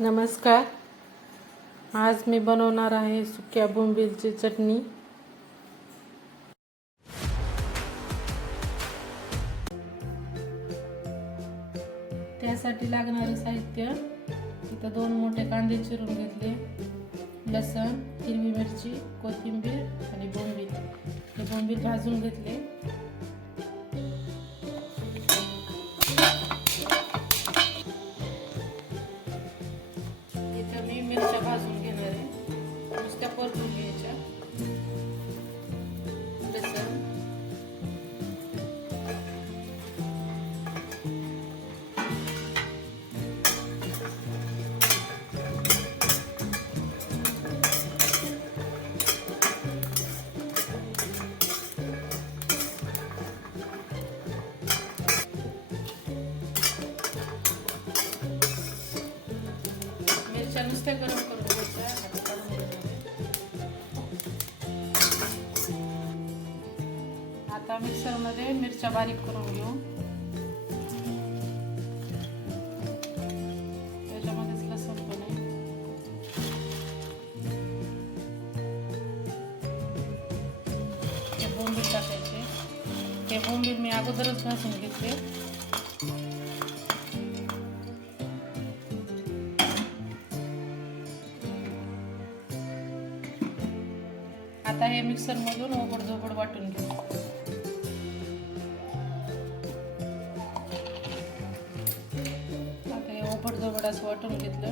नमस्कार. आज मी बनवणार आहे सुक्या बोंबीलची चटणी. त्यासाठी लागणारे साहित्य इथं दोन मोठे कांदे चिरून घेतले. लसण हिरवी मिरची कोथिंबीर आणि बोंबील. हे बोंबील भाजून घेतले. आता मिक्सरमध्ये मिरच्या बारीक करून घेऊ. त्याच्यामध्येच लसूण पण आहे. हे बोंबील टाकायचे. हे बोंबील मी अगोदरच भाजून घेतले. आता हे मिक्सरमधून ओबड झोबड वाटून घेऊ. आता हे असं वाटून घेतलं.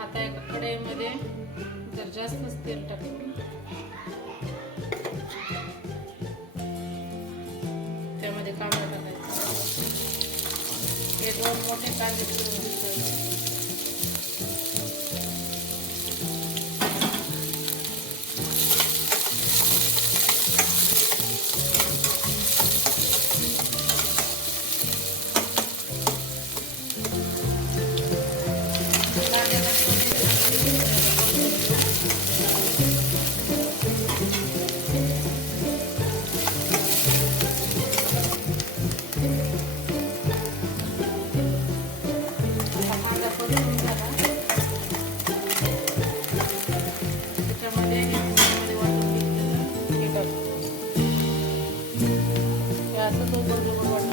आता एका कढईमध्ये जर जास्तच तेल टाकून. त्यामध्ये कांदा टाकायचा. हे दोन मोठे कांदे त्याच्यामध्ये हे मिक्सरमध्ये वाटून घेतलेलं हे टाकू हे असं दोन दोन दोन वाटून